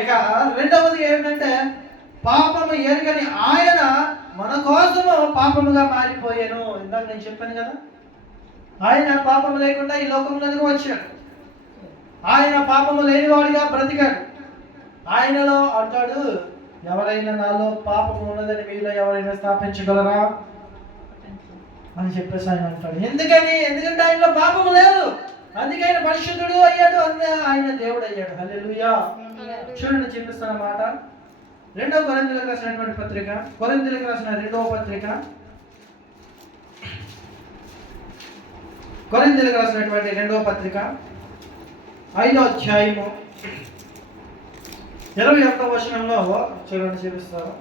ఇక రెండవది ఏంటంటే పాపము ఎరుగని ఆయన మన కోసము పాపముగా మారిపోయాను. ఇందాక నేను చెప్పాను కదా, ఆయన పాపము లేకుండా ఈ లోకంలోకి వచ్చాడు. ఆయన పాపము లేనివాడిగా బ్రతికాడు. ఆయనలో అంటాడు, ఎవరైనా నాలో పాపము ఉన్నదని మీలో ఎవరైనా స్థాపించగలరా అని చెప్పేసి ఆయన అంటాడు. ఎందుకంటే ఆయనలో పాపము లేదు, అందుకే ఆయన పరిశుద్ధుడు అయ్యాడు, ఆయన దేవుడు అయ్యాడు. హల్లెలూయా. చూడండి, చూపిస్తున్న మాట 2 కొరింథీయులకు రాసినటువంటి పత్రిక, కొరింథీయులకు రాసిన 2వ పత్రిక, కొరింథీయులకు రాసినటువంటి 2వ పత్రిక 5వ అధ్యాయము 21వ వచనంలో చూడండి, చూపిస్తారు.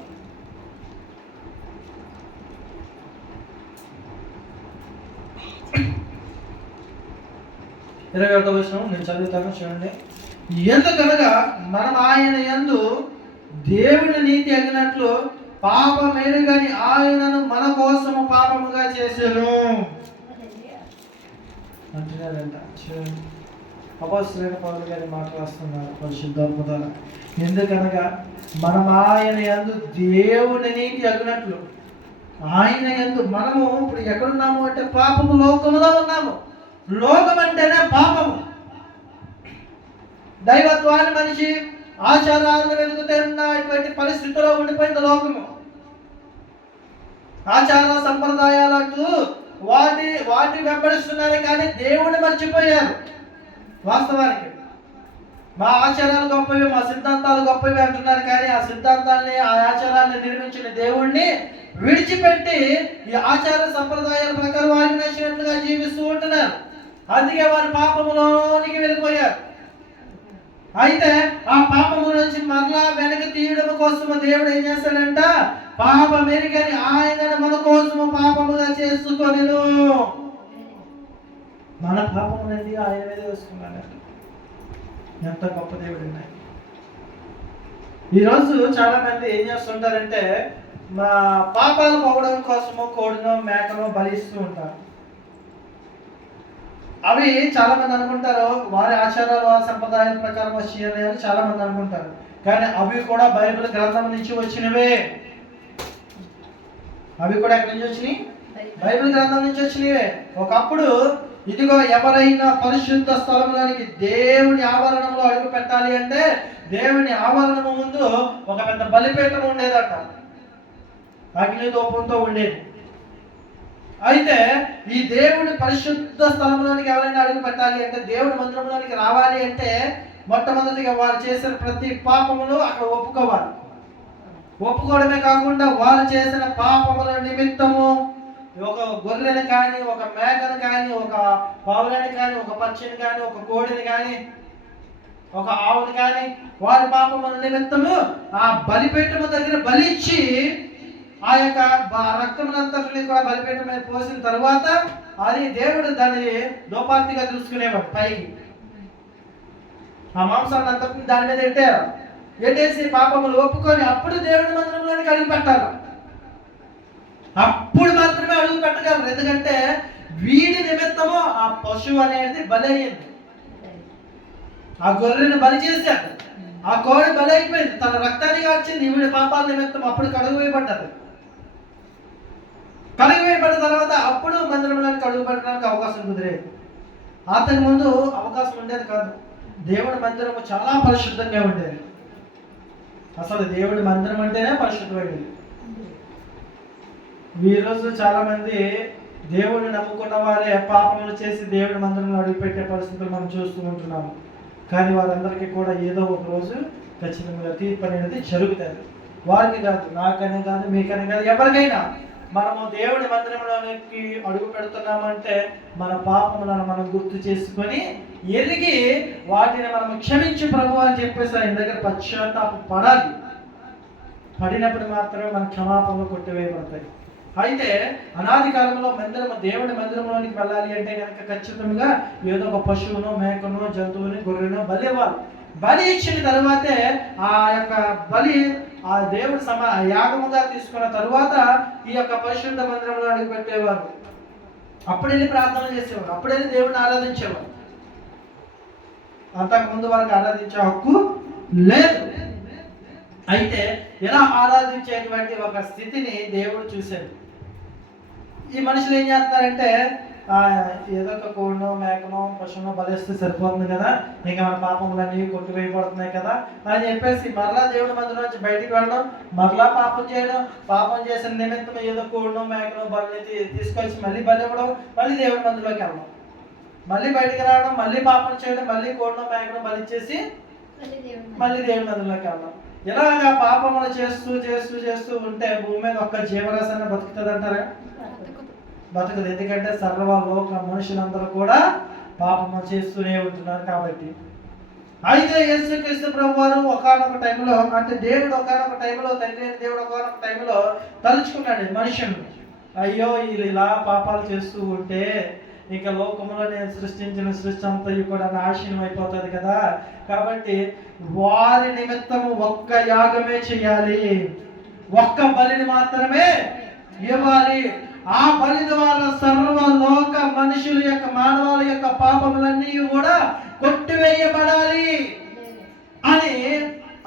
నేను చదువుతాను, చూడండి. ఎందుకనగా మనం ఆయన యందు దేవుని నీతి అగినట్లు పాపమెరుగని ఆయనను మన కోసము పాపముగా చేశాను అంటున్నాడంట. చూడండి, అపోస్తలుడైన పౌలు గారి మాట్లాడుతున్నారు పరిశుద్ధాత్మ ద్వారా. ఎందుకనగా మనం ఆయన యందు దేవుని నీతి అగినట్లు, ఆయన యందు మనము ఇప్పుడు ఎక్కడున్నాము అంటే పాపము లోకములో ఉన్నాము. లోకం అంటేనే పాపము. దైవత్వాన్ని మనిషి ఆచారాలను వెతుకుతున్నటువంటి పరిస్థితిలో ఉండిపోయింది లోకము. ఆచార సంప్రదాయాలకు వాటి వెంబడిస్తున్నారు, కానీ దేవుణ్ణి మర్చిపోయారు. వాస్తవానికి మా ఆచారాలు గొప్పవి, మా సిద్ధాంతాలు గొప్పవి అంటున్నారు, కానీ ఆ సిద్ధాంతాన్ని, ఆ ఆచారాన్ని నిర్మించిన దేవుణ్ణి విడిచిపెట్టి ఈ ఆచార సంప్రదాయాల ప్రకారం వారికి నచ్చినట్లుగా జీవిస్తూ ఉంటున్నారు. అందుకే వారు పాపములోనికి వెళ్ళిపోయారు. అయితే ఆ పాపము నుంచి మరలా వెనక్కి తీయడం కోసము దేవుడు ఏం చేస్తాడంట, పాపమెరుగని ఆయనను మన కోసము పాపముగా చేసుకొనెను. మన పాపమునండి ఆయన మీద వేసుకున్నాడు. ఎంత గొప్ప దేవుడు ఉన్నాయి. ఈరోజు చాలా మంది ఏం చేస్తుంటారంటే, మా పాపాలు పోవడం కోసము కోడినో మేకనో బలిస్తూ ఉంటారు. అవి చాలా మంది అనుకుంటారు వారి ఆచారాలు, వారి సంప్రదాయాల ప్రకారం వచ్చాయని అని చాలా మంది అనుకుంటారు, కానీ అవి కూడా బైబిల్ గ్రంథం నుంచి వచ్చినవే. అవి కూడా ఎక్కడి నుంచి వచ్చినాయి? బైబిల్ గ్రంథం నుంచి వచ్చినవే. ఒకప్పుడు ఇదిగో ఎవరైనా పరిశుద్ధ స్థలంలోనికి దేవుని ఆవరణంలో అడుగు పెట్టాలి అంటే దేవుని ఆవరణము ముందు ఒక పెద్ద బలిపీఠం ఉండేదట, అగ్నిదూపంతో ఉండేది. అయితే ఈ దేవుని పరిశుద్ధ స్థలంలోనికి ఎవరైనా అడుగు పెట్టాలి అంటే, దేవుని మందిరంలోనికి రావాలి అంటే మొట్టమొదటిగా వారు చేసిన ప్రతి పాపములు అక్కడ ఒప్పుకోవాలి. ఒప్పుకోవడమే కాకుండా వారు చేసిన పాపముల నిమిత్తము ఒక గొర్రెని కానీ, ఒక మేకను కానీ, ఒక పావులని కానీ, ఒక పక్షిని కానీ, ఒక కోడిని కానీ, ఒక ఆవుని కానీ, వారి పాపముల నిమిత్తము ఆ బలిపీఠము దగ్గర బలిచ్చి ఆ యొక్క రక్తమునంతటిని కూడా బలిపీఠం మీద పోసిన తర్వాత అది దేవుడు దాన్ని దోపార్తిగా చూసుకునేవాడు. పైకి ఆ మాంసాన్ని అంతటిని దాని మీద ఎట్టేసి పాపములు ఒప్పుకొని అప్పుడు దేవుడి మందిరంలోనికి అడుగు పెట్టాలి. అప్పుడు మాత్రమే అడుగు పెట్టగలరు. ఎందుకంటే వీడి నిమిత్తము ఆ పశువు అనేది బలి అయ్యింది. ఆ గొర్రెను బలి చేశాడు, ఆ కోడి బలి అయిపోయింది, తన రక్తాన్ని కాల్చింది. వీడి పాపాల నిమిత్తం అప్పుడు కడుగు వేయబడ్డది. కడుగు వేయబడిన తర్వాత అప్పుడు మందిరంలోనికి అడుగు పెట్టడానికి అవకాశం కుదిరేది. అతని ముందు అవకాశం ఉండేది కాదు. దేవుడి మందిరము చాలా పరిశుద్ధంగా ఉండేది. అసలు దేవుడి మందిరం అంటేనే పరిశుద్ధమైనది. ఈరోజు చాలా మంది దేవుడిని నమ్ముకున్న వారే పాపములు చేసి దేవుడి మందిరంలో అడుగుపెట్టే పరిస్థితులు మనం చూస్తూ ఉంటున్నాము. కానీ వారందరికీ కూడా ఏదో ఒక రోజు ఖచ్చితంగా తీర్పు అనేది జరుగుతుంది. వారికి కాదు, నాకనే కాదు, మీకనే కాదు, ఎవరికైనా మనము దేవుడి మందిరంలోనికి అడుగు పెడుతున్నామంటే మన పాపములను మనం గుర్తు చేసుకొని ఎరిగి వాటిని మనం క్షమించి ప్రభు అని చెప్పేసి ఆయన దగ్గర పశ్చాత్తాపం పడాలి. పడినప్పుడు మాత్రమే మన క్షమాపణలు కొట్టివేయబడతాయి. అయితే అనాది కాలంలో దేవుడి మందిరంలోనికి వెళ్ళాలి అంటే కనుక ఖచ్చితంగా ఏదో ఒక పశువును, మేకను, జంతువుని, గొర్రెను బలి ఇవ్వాలి. బలి ఇచ్చిన తర్వాతే ఆ యొక్క బలి ఆ దేవుడు యాగముగా తీసుకున్న తరువాత ఈ యొక్క పరిశుద్ధ మందిరంలో అడుగు పెట్టేవారు. అప్పుడు వెళ్ళి ప్రార్థన చేసేవారు, అప్పుడు వెళ్ళి దేవుడిని ఆరాధించేవారు. అంతకుముందు వారికి ఆరాధించే హక్కు లేదు. అయితే ఎలా ఆరాధించేటువంటి ఒక స్థితిని దేవుడు చూశాడు. ఈ మనుషులు ఏం చేస్తారంటే ఏదో ఒక కోడినో మేకనో పశువునో బలిస్తే సరిపోతుంది కదా, ఇంకా మన పాపములన్నీ కొట్టివేయబడుతున్నాయి కదా అని చెప్పేసి మరలా దేవుడి మందిరం నుంచి బయటికి వెళ్ళడం, మరలా పాపం చేయడం, పాపం చేసిన నిమిత్తం ఏదో కోడినో మేకనో బలిని తీసుకొచ్చి మళ్ళీ బలి ఇవ్వడం, మళ్ళీ దేవుడి మందిరంలోకి వెళ్ళడం, మళ్ళీ బయటికి రావడం, మళ్ళీ పాపం చేయడం, మళ్ళీ కోడినో మేకనో బలి ఇచ్చేసి మళ్ళీ దేవుడి మందిరంలోకి వెళ్ళడం. ఇలాగా పాపములు చేస్తూ చేస్తూ చేస్తూ ఉంటే భూమి మీద ఒక్క జీవరాశి బతుకుతుంది అంటారా? బతుకుదు. ఎందుకంటే సర్వలోక మనుషులందరూ కూడా పాపము చేస్తూనే ఉంటున్నారు కాబట్టి. అయితే యేసుక్రీస్తు ప్రభువారు ఒకానొక టైంలో, అంటే దేవుడు ఒకానొక టైంలో, తండ్రి అయిన దేవుడు ఒకానొక టైంలో తలుచుకున్నాడు మనుషులను. అయ్యో వీళ్ళు ఇలా పాపాలు చేస్తూ ఉంటే ఇక లోకంలో నేను సృష్టించిన సృష్టి అంతా కూడా నాశనం అయిపోతుంది కదా, కాబట్టి వారి నిమిత్తము ఒక్క యాగమే చేయాలి, ఒక్క బలిని మాత్రమే ఇవ్వాలి. ఆ బలి ద్వారా సర్వలోక మనుషుల యొక్క మానవాళి యొక్క పాపములన్నీ కూడా కొట్టివేయబడాలి అని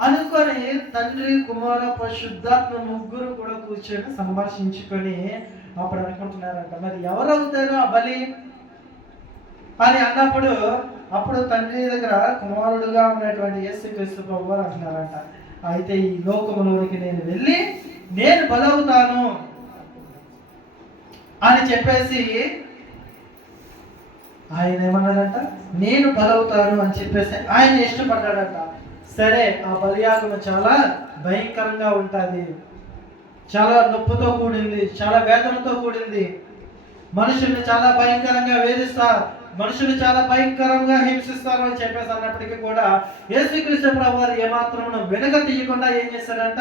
అనుకొని తండ్రి కుమార పరిశుద్ధాత్మ ముగ్గురు కూడా కూర్చొని సంభాషించుకొని అప్పుడు అనుకుంటున్నారంట, మరి ఎవరవుతారు ఆ బలి అని అన్నప్పుడు అప్పుడు తండ్రి దగ్గర కుమారుడుగా ఉన్నటువంటి యేసుక్రీస్తు ప్రభువారు అంటున్నారంట, అయితే ఈ లోకములోనికి నేను వెళ్ళి నేను బలవుతాను అని చెప్పేసి ఆయన ఏమన్నాడంట, నేను బలవుతాను అని చెప్పేసి ఆయన ఇష్టపడ్డాడంట. సరే, ఆ బలియాగము చాలా భయంకరంగా ఉంటుంది, చాలా నొప్పితో కూడింది, చాలా వేదనతో కూడింది, మనుషుల్ని చాలా భయంకరంగా వేధిస్తారు, మనుషులు చాలా భయంకరంగా హింసిస్తారు అని చెప్పేసి అన్నప్పటికీ కూడా యేసుక్రీస్తు ప్రభువారు ఏమాత్రం వెనుక తీయకుండా ఏం చేశారంట,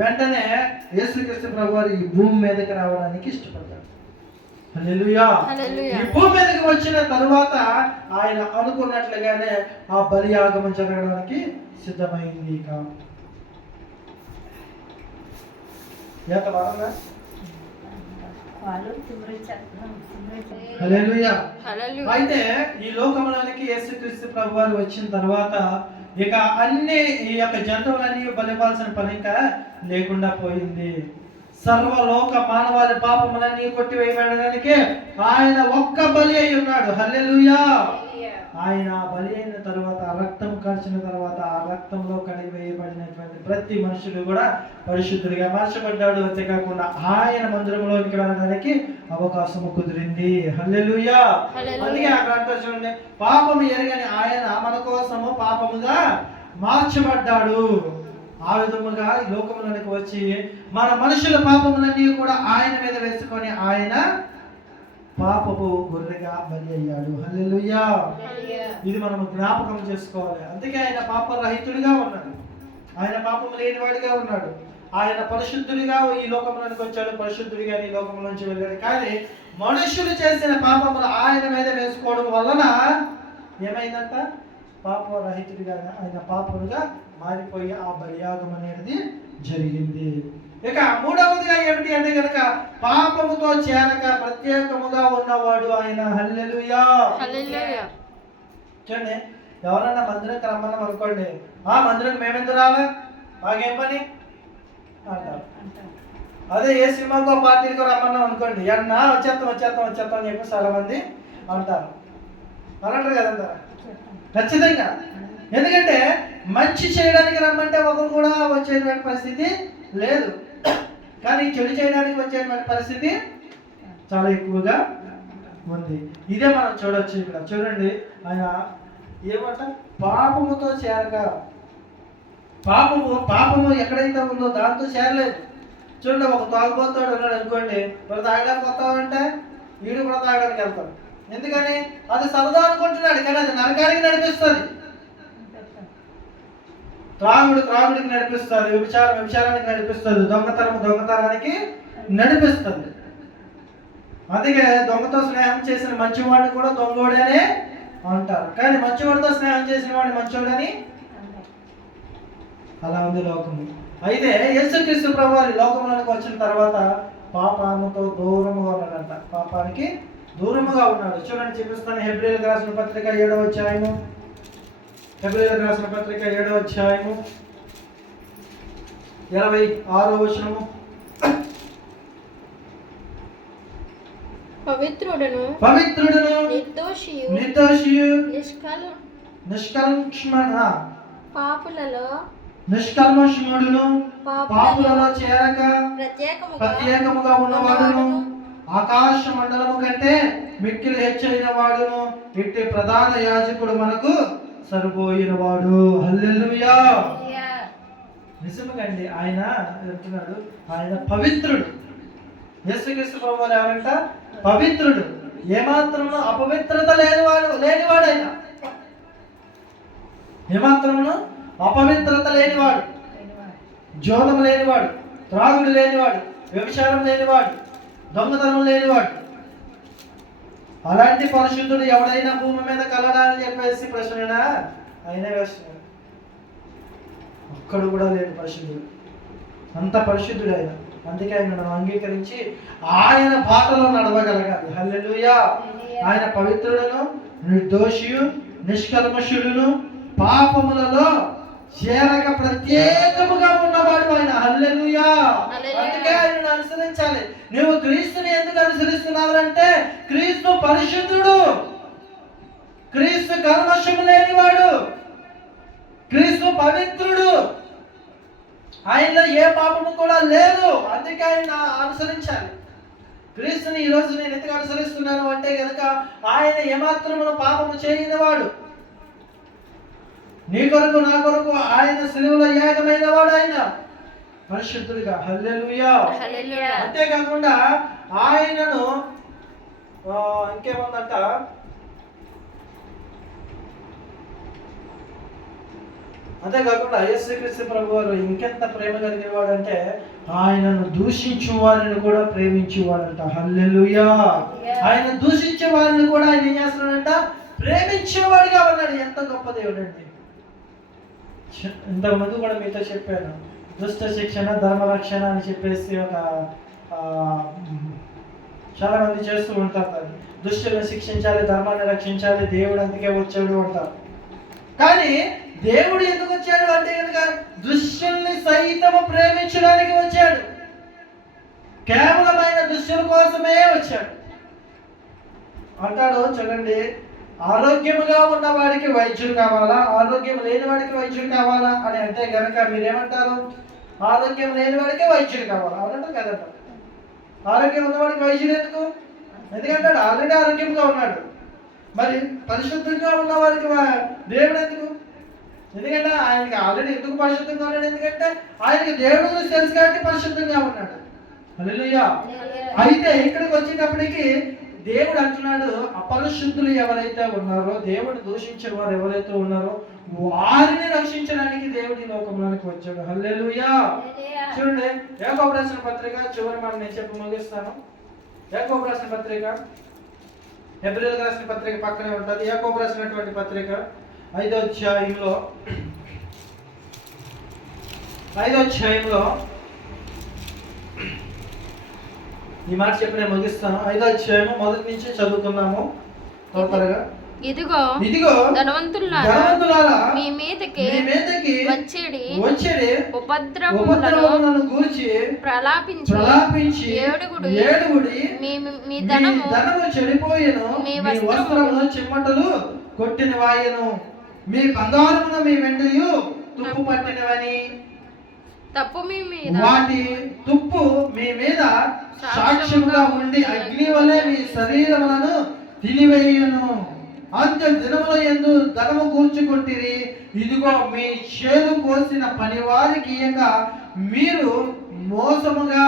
వెంటనే యేసుక్రీస్తు ప్రభువారు ఈ భూమి మీదకి రావడానికి ఇష్టపడ్డారు. హల్లెలూయా. ఈ భూమి మీదకి వచ్చిన తరువాత ఆయన అనుకున్నట్లుగానే ఆ బలియాగమం జరగడానికి సిద్ధమైంది. అయితే ఈ లోకంలోనికి యేసుక్రీస్తు ప్రభువారు వచ్చిన తర్వాత ఇక అన్ని ఈ యొక్క జంతువులన్నీ బలివ్వాల్సిన పని ఇంకా లేకుండా పోయింది. సర్వలోక మానవాళి పాపములన్నీ కొట్టివేయబడడానికి ఆయన ఒక్క బలి అయి ఉన్నాడు. హల్లెలూయా. ఆయన బలి అయిన తర్వాత రక్తం కార్చిన తర్వాత ఆ రక్తంలో కడిగివేయబడినటువంటి ప్రతి మనుషుడు కూడా పరిశుద్ధుడిగా మార్చబడ్డాడు. అంతేకాకుండా ఆయన మందిరంలోనికి వెళ్ళడానికి అవకాశం కుదిరింది. హల్లెలూయా. అందుకే అక్కడ అంటారు చూడండి, పాపము ఎరగని ఆయన మన కోసము పాపముగా మార్చబడ్డాడు. ఆ విధముగా ఈ లోకములోనికి వచ్చి మన మనుషుల పాపములన్నీ కూడా ఆయన మీద వేసుకొని ఆయన పాపపు గొర్రెగా బలి అయ్యాడు. హల్లెలూయా. ఇది మనం జ్ఞాపకం చేసుకోవాలి. అందుకే ఆయన పాపరహితుడిగా ఉన్నాడు, ఆయన పాపం లేనివాడిగా ఉన్నాడు, ఆయన పరిశుద్ధుడిగా ఈ లోకంలోనికి వచ్చాడు, పరిశుద్ధుడిగా ఈ లోకంలో నుంచి వెళ్ళాడు. కానీ మనుషులు చేసిన పాపములు ఆయన మీద వేసుకోవడం వలన ఏమైందంట, పాపరహితుడిగా ఆయన పాపముగా మారిపోయి ఆ బలియాగం అనేది జరిగింది. ఇక మూడవదిగా ఏమిటి అంటే కనుక పాపముతో చేరక ప్రత్యేకముగా ఉన్నవాడు ఆయన. హల్లెలూయా. చూడండి, ఎవరన్నా మందిరంకి రమ్మన్నాం అనుకోండి, ఆ మందిరంకి మేమెందుకు రాలే, మాకేం పని అంటారు. అదే ఏ సినిమాకో పార్టీకి రమ్మన్నాం అనుకోండి, అన్నా వచ్చేస్తాం అని చెప్పి చాలా మంది అంటారు. అనంటారు కదంటారా? ఖచ్చితంగా. ఎందుకంటే మంచి చేయడానికి రమ్మంటే ఒకరు కూడా వచ్చేటువంటి పరిస్థితి లేదు, కానీ చెడు చేయడానికి వచ్చేటువంటి పరిస్థితి చాలా ఎక్కువగా ఉంది. ఇదే మనం చూడొచ్చు. ఇక్కడ చూడండి, ఆయన ఏమంట, పాపముతో చేరక, పాపము ఎక్కడైతే ఉందో దాంతో చేరలేదు. చూడండి, ఒక తాగుబోతాడు ఉన్నాడు అనుకోండి, మరి తాగడానికి వస్తామంటే వీడు కూడా తాగడానికి వెళ్తాడు. ఎందుకని? అది సరదా అనుకుంటున్నాడు, కానీ అది నరకానికి నడిపిస్తుంది. త్రాగుడికి నడిపిస్తుంది, వ్యభిచారానికి నడిపిస్తుంది, దొంగతనానికి నడిపిస్తుంది. అందుకే దొంగతో స్నేహం చేసిన మంచివాడిని కూడా దొంగోడనే అంటారు, కానీ మంచివాడితో స్నేహం చేసిన వాడిని మంచోడని. అలా ఉంది లోకము. అయితే యేసుక్రీస్తు ప్రభువారు లోకంలోకి వచ్చిన తర్వాత పాపాముతో దూరముగా ఉన్నాడంట, పాపానికి దూరముగా ఉన్నాడు. చూడండి, చూపిస్తాను. హెబ్రీయులకు రాసిన పత్రిక 7వ అధ్యాయము, హెబ్రీయులకు రాసిన పత్రిక 7వ అధ్యాయము 26వ వచనము. పవిత్రుడును నిర్దోషియు నిష్కల్మషుడును పాపులలో చేరక ప్రత్యేకముగా ఉన్నవాడును ఆకాశ మండలము కంటే మిక్కిలి హెచ్చైన వాడును ఇట్టి ప్రధాన యాజకుడు మనకు సరిపోయిన వాడు. హల్లెలూయా. నిజంగా అండి, ఆయన అంటున్నాడు ఆయన పవిత్రుడు. యేసుక్రీస్తు ప్రభువారు ఎవరంట? పవిత్రుడు. ఏమాత్రమును అపవిత్రత లేనివాడు ఆయన. ఏమాత్రమును అపవిత్రత లేనివాడు, జోలము లేనివాడు, త్రాగుడు లేనివాడు, వ్యభిచారం లేనివాడు, దొంగతనం లేనివాడు. అలాంటి పరిశుద్ధుడు ఎవడైనా భూమి మీద కలడాలని చెప్పేసి ప్రశ్న ఆయనే వేస్తున్నాడు. ఒక్కడు కూడా లేడు పరిశుద్ధుడు. అంత పరిశుద్ధుడు ఆయన. అందుకే ఆయన అంగీకరించి ఆయన బాటలో నడవగలగాలి. హల్లెలూయా. ఆయన పవిత్రుడును నిర్దోషియు నిష్కల్మషుడును పాపములలో చేరక ప్రత్యేకముగా ఉన్నవాడు ఆయన. హల్లెలూయా. అందుకే ఆయనను అనుసరించాలి. నువ్వు క్రీస్తుని ఎందుకు అనుసరిస్తున్నావంటే క్రీస్తు పరిశుద్ధుడు, క్రీస్తు కల్మషము లేనివాడు, క్రీస్తు పవిత్రుడు, ఆయనలో ఏ పాపము కూడా లేదు. అందుకే ఆయన అనుసరించాలి. క్రీస్తుని ఈరోజు నేను ఎందుకు అనుసరిస్తున్నాను అంటే కనుక ఆయన ఏమాత్రమును పాపము చేయనివాడు. నీ కొరకు నా కొరకు ఆయన సిలువలో యాగమైన వాడు. ఆయన పరిశుద్ధుడిగా. హల్లెలూయా. అంతేకాకుండా ఆయనను ఇంకేముందంట, అంతేకాకుండా యేసుక్రీస్తు ప్రభు వారు ఇంకెంత ప్రేమ కలిగిన వాడంటే ఆయనను దూషించు వారిని కూడా ప్రేమించేవాడంట. హల్లెలూయా. ఆయన దూషించే వారిని కూడా ఆయన ఏం చేస్తున్నాడంట? ప్రేమించేవాడిగా ఉన్నాడు. ఎంత గొప్ప దేవుడు అండి. ఇంతకుముందు కూడా మీతో చెప్పాను, దుష్ట శిక్షణ ధర్మరక్షణ అని చెప్పేసి ఒక చాలా మంది చేస్తూ ఉంటారు. దుష్టులను శిక్షించాలి, ధర్మాన్ని రక్షించాలి, దేవుడు అందుకే వచ్చాడు అంటారు. కానీ దేవుడు ఎందుకు వచ్చాడు అంటే కనుక దుష్టుల్ని సైతము ప్రేమించడానికి వచ్చాడు. కేవలమైన దుష్టుల కోసమే వచ్చాడు. అంటాడు చూడండి, ఆరోగ్యముగా ఉన్న వాడికి వైద్యుడు కావాలా, ఆరోగ్యం లేని వాడికి వైద్యుడు కావాలా అని అంటే కనుక మీరేమంటారు? ఆరోగ్యం లేని వాడికి వైద్యుడు కావాలా, అవునంటారు కదంట. ఆరోగ్యం ఉన్నవాడికి వైద్యుడు ఎందుకు? ఎందుకంటే ఆల్రెడీ ఆరోగ్యంగా ఉన్నాడు. మరి పరిశుద్ధంగా ఉన్న వారికి దేవుడు ఎందుకు? ఎందుకంటే ఆయనకి ఆల్రెడీ ఎందుకు పరిశుద్ధంగా ఉన్నాడు? ఎందుకంటే ఆయనకి దేవుడు గురించి తెలుసు కాబట్టి పరిశుద్ధంగా ఉన్నాడు. హల్లెలూయా. అయితే ఇక్కడికి వచ్చేటప్పటికి దేవుడు అంటున్నాడు, అపరిశుద్ధులు ఎవరైతే ఉన్నారో, దేవుడు దూషించే వారు ఎవరైతే ఉన్నారో వారిని రక్షించడానికి దేవుడి లోకంలోనికి వచ్చాడు. హల్లెలూయా. చూడండి, యాకోబు రాసిన పత్రిక చివరి మాట నేను చెప్పి ముగిస్తాను. యాకోబు రాసిన పత్రిక, హెబ్రీయులకు రాసిన పత్రిక పక్కనే ఉంటుంది. యాకోబు రాసినటువంటి పత్రిక 5వ అధ్యాయంలో ఈ మాట చెప్పి నేను ముగిస్తాను. 5వ అధ్యాయము మొదటి నుంచి చదువుకున్నాము త్వరగా. ఇదిగో ధనవంతులారా మీ మీదకి వచ్చేడి ఉపద్రవములను గూర్చి ప్రలాపించి ఏడుగుడి మీ ధనము చెడిపోయెను, మీ వస్త్రమును చిమ్మటలు కొట్టిన వాయెను, మీ బంగారమును మీ వెండియు తుప్పు పట్టినవని వాటి తుప్పు మీ మీద సాక్ష్యముగా ఉండి అగ్ని వలె మీ శరీరములను తినివేయును. అంత్య దినముల యందు ధనము కూర్చుకుంటిరి. ఇదిగో మీ చేను కోసిన పనివారికి ఇయ్యక మీరు మోసముగా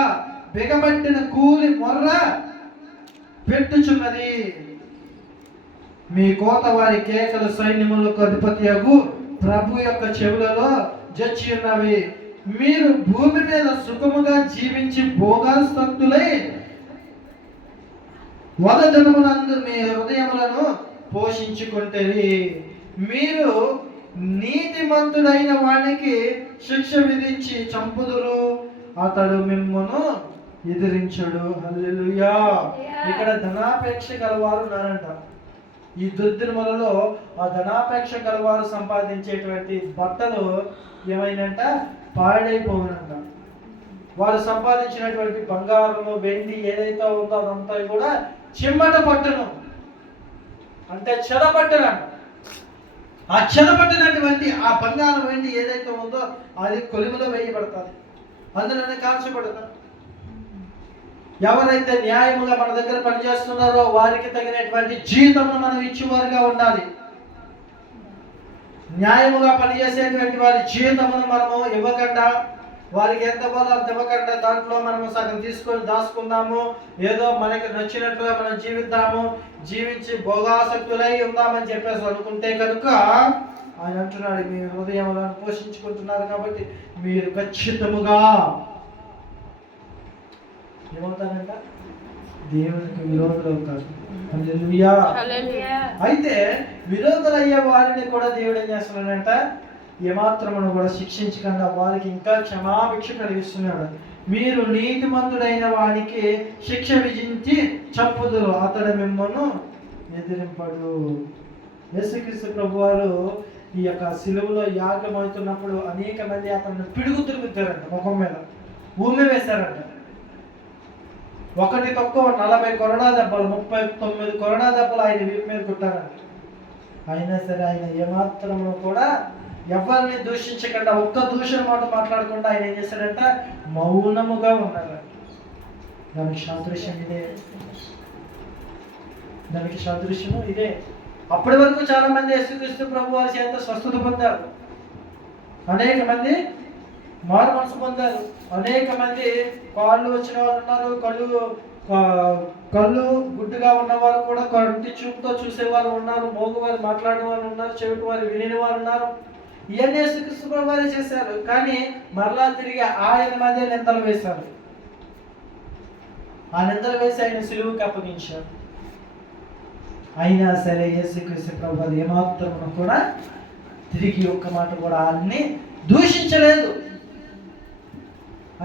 బిగబట్టిన కూలి మొర్ర పెట్టుచున్నది. మీ కోత వారి కేకలు సైన్యములకు అధిపతియగు ప్రభు యొక్క చెవులలో జచ్చి ఉన్నవి. మీరు భూమి మీద సుఖముగా జీవించి భోగాసక్తులై వదజనమునందు మీ హృదయములను పోషించుకుంటేరి. మీరు నీతిమంతుడైన వానికి శిక్ష విధించి చంపుదురు, అతడు మిమ్మును ఎదిరించడు. హల్లెలూయా. ఇక్కడ ధనాపేక్ష గలవారు ఉన్నారంట. ఈ దుర్దినములలో ఆ ధనాపేక్ష గలవారు సంపాదించేటువంటి బట్టలు ఏమైందంట? పాడైపోవునంట. వారు సంపాదించినటువంటి బంగారము వెండి ఏదైతే ఉందో అదంతా కూడా చిమ్మట పట్టును, అంటే చెదపట్టును. ఆ చెదపట్టినటువంటి ఆ బంగారం వెండి ఏదైతే ఉందో అది కొలిమిలో వేయబడుతుంది, అందులోనే కాల్చబడుతుంది. ఎవరైతే న్యాయముగా మన దగ్గర పనిచేస్తున్నారో వారికి తగినటువంటి జీతమును మనం ఇచ్చేవారుగా ఉండాలి. న్యాయముగా పనిచేసేటువంటి వారి జీతమును మనము ఇవ్వకుండా, వారికి ఎంత పోలో అంత ఇవ్వకుండా దాంట్లో మనము సగం తీసుకొని దాచుకుందాము, ఏదో మనకి నచ్చినట్లుగా మనం జీవించి భోగాసక్తులై ఉందామని చెప్పేసి అనుకుంటే కనుక ఆయన అంటున్నాడు, మీ హృదయములను పోషించుకుంటున్నారు కాబట్టి మీరు ఖచ్చితముగా ఏమవుతారంట, దేవునికి విరోధులు అవుతారు. హల్లెలూయా. అయితే విరోధులయ్యే వారిని కూడా దేవుడు ఏం చేస్తున్నాడంట, ఏమాత్రమును కూడా శిక్షించకుండా వారికి ఇంకా క్షమాభిక్ష కలిగిస్తున్నాడు. మీరు నీతిమంతుడైన వానికి శిక్ష విధించి చంపుదురు, అతడు మిమ్మల్ని ఎదిరింపడు. యేసుక్రీస్తు ప్రభువారు ఈ యొక్క సిలువలో యాగం అవుతున్నప్పుడు అనేక మంది అతను పిడుగు తిరుగుతారంట, ముఖం మీద భూమి వేశారంట. ఒకటి తక్కువ 40 కొరడా దెబ్బలు, 39 కొరడా దెబ్బలు ఆయన వీపు మీద కొట్టారంట. అయినా సరే ఆయన ఏమాత్రము కూడా ఎవరిని దూషించకుండా, ఒక్క దూషణ మాట మాట్లాడకుండా ఆయన ఏం చేశాడంట, మౌనముగా ఉన్నాడు. దానికి సాదృశ్యం ఇదే, దానికి సాదృశ్యము ఇదే. అప్పటి వరకు చాలా మంది యేసుక్రీస్తు ప్రభు వారి చేత స్వస్థత పొందారు, అనేక మంది మారు మనసు పొందారు, అనేక మంది కాళ్ళు వచ్చిన వాళ్ళు ఉన్నారు, కళ్ళు గుడ్డుగా ఉన్నవారు కూడా కంటి చూపుతో చూసేవారు ఉన్నారు, మోగువారు మాట్లాడే వారు ఉన్నారు, చెవిటి వారు విని వారు ఉన్నారు. ఇవన్నీ యేసుక్రీస్తు ప్రభు వారే చేశారు. కానీ మరలా తిరిగి ఆయన మధ్య నిందలు వేశారు. ఆ నిందలు వేసి ఆయన సిలువుకి అప్పగించారు. అయినా సరే యేసుక్రీస్తు ప్రభు వారు ఏమాత్రం కూడా తిరిగి ఒక్క మాట కూడా ఆయన్ని దూషించలేదు.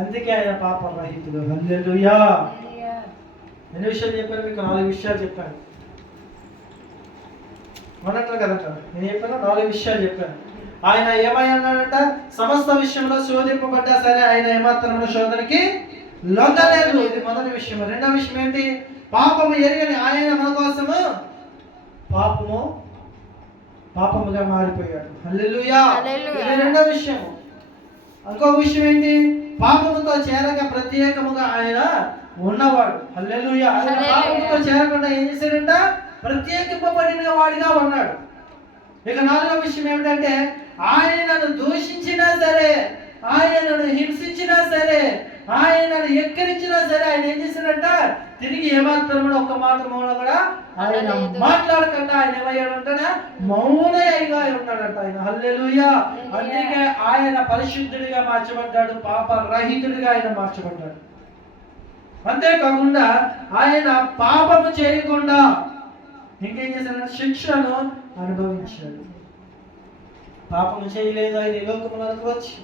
అందుకే ఆయన పాపరహితుడు. హల్లెలూయా. ఎన్ని విషయాలు చెప్పాను మీకు? 4 విషయాలు చెప్పాను. అన్నట్లు కదంట, నేను చెప్పాను 4 విషయాలు చెప్పాను. ఆయన ఏమయ్యాడంట, సమస్త విషయంలో శోధింపబడ్డా సరే ఆయన ఏమాత్రము శోధనకి లొంగలేదు. ఇది మొదటి విషయం. రెండవ విషయం ఏంటి? పాపము ఎరుగని ఆయన మన కోసము పాపముగా మారిపోయాడు. హల్లెలూయా. ఇది రెండవ విషయము. ఇంకో విషయం ఏంటి? పాపముతో చేరక ప్రత్యేకముగా ఆయన ఉన్నవాడు. హల్లెలూయా. పాపముతో చేరకుండా ఏం చేశాడంట, ప్రత్యేకింపబడిన వాడిగా ఉన్నాడు. ఇక 4వ విషయం ఏమిటంటే, ఆయనను దూషించినా సరే, ఆయనను హింసించినా సరే, ఆయనను ఎక్కిరించినా సరే ఆయన ఏం చేశాడంట, తిరిగి ఏమాత్రము ఒక్క మాత్రము కూడా ఆయన మాట్లాడకుండా ఆయన ఏమయ్యాడంటే మౌనయ్యగా ఉన్నాడంట ఆయన. హల్లెలూయా. అందుకే ఆయన పరిశుద్ధుడిగా మార్చబడ్డాడు, పాపరహితుడిగా ఆయన మార్చబడ్డాడు. అంతేకాకుండా ఆయన పాపము చేయకుండా ఇంకేం చేశాడంటే శిక్షను అనుభవించాడు. పాపము చేయలేదు ఆయన ఈ లోకములకు వచ్చి,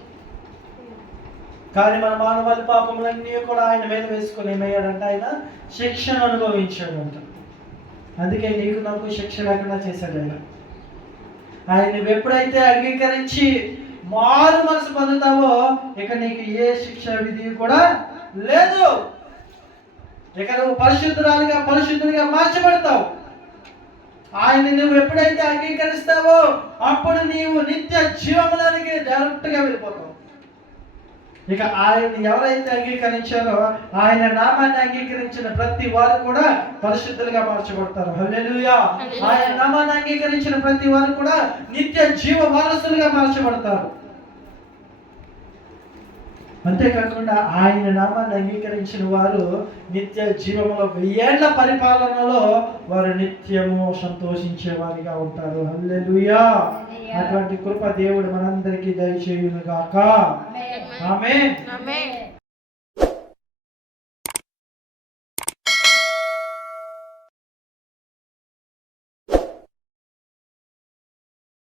కానీ మన మానవాళి పాపములన్నీ కూడా ఆయన మీద వేసుకొని ఏమయ్యాడంటే ఆయన శిక్షను అనుభవించాడు అంట. అందుకే నీకు నాకు శిక్ష లేకుండా చేశాడు ఆయన. ఆయన నువ్వు ఎప్పుడైతే అంగీకరించి మారు మనసు పొందుతావో ఇక నీకు ఏ శిక్ష విధి కూడా లేదు. ఇక నువ్వు పరిశుద్ధుడిగా మార్చబడతావు. ఆయన నువ్వు ఎప్పుడైతే అంగీకరిస్తావో అప్పుడు నీవు నిత్య జీవములోనికి డైరెక్ట్గా వెళ్ళిపోతావు. ఇక ఆయన ఎవరైతే అంగీకరించారో ఆయన నామాన్ని అంగీకరించిన ప్రతి వారు కూడా పరిశుద్ధులుగా మార్చబడతారు. హల్లెలూయా. ఆయన నామాన్ని అంగీకరించిన ప్రతి వారు కూడా నిత్య జీవ వారసులుగా మార్చబడతారు. అంతేకాకుండా ఆయన నామాన్ని అంగీకరించిన వారు నిత్య జీవములో 1000 ఏళ్ల పరిపాలనలో వారు నిత్యము సంతోషించే వారిగా ఉంటారు. హల్లెలూయా. అటువంటి కృప దేవుడు మనందరికీ దయచేయును గాక. ఆమేన్.